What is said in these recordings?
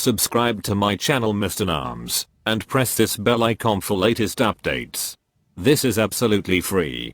Subscribe to my channel MrNams, and press this bell icon for latest updates. This is absolutely free.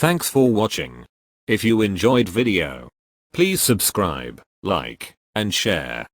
Thanks for watching. If you enjoyed video, please subscribe, like, and share.